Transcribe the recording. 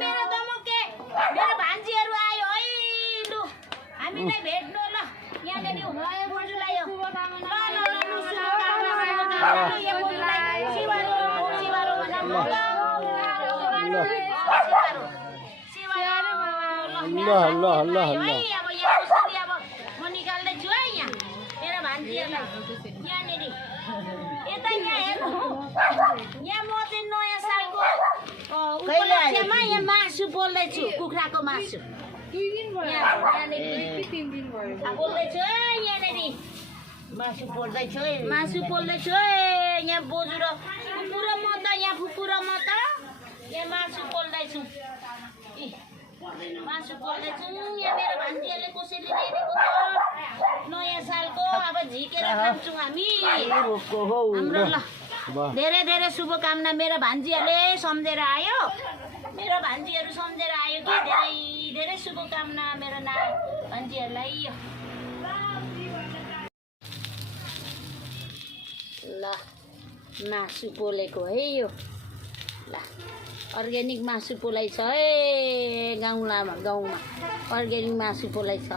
मेरो दमके मेरो भान्जीहरू आयो है लु हामीलाई भेट्नु ल यहाँनेरि बोजूलाई यो म निकाल्दैछु है यहाँ मेरो भान्जीहरूलाई यहाँनेरि यता यहाँ हेर्नु यहाँ म चाहिँ नयाँ सालको उपलक्ष्यमा यहाँ मासु पोल्दैछु कुखुराको मासु बोल्दैछु है यहाँनेरि मासु पोल्दैछु है यहाँ बोजू र फुपू र म त यहाँ फुपू र म त यहाँ मासु पोल्दैछु यहाँ मेरो भान्जीहरूले कसैले ल्याइदिएको छ नयाँ सालको अब झिकेर खान्छौँ हामी हाम्रो ल धेरै धेरै शुभकामना मेरो भान्जीहरूले सम्झेर आयो मेरो भान्जीहरू सम्झेर आयो कि धेरै धेरै शुभकामना मेरो भान्जीहरूलाई ल मासु पोलेको है यो ल अर्ग्यानिक मासु पोलाइ छ है गाउँमा अर्ग्यानिक मासु पोलाइ छ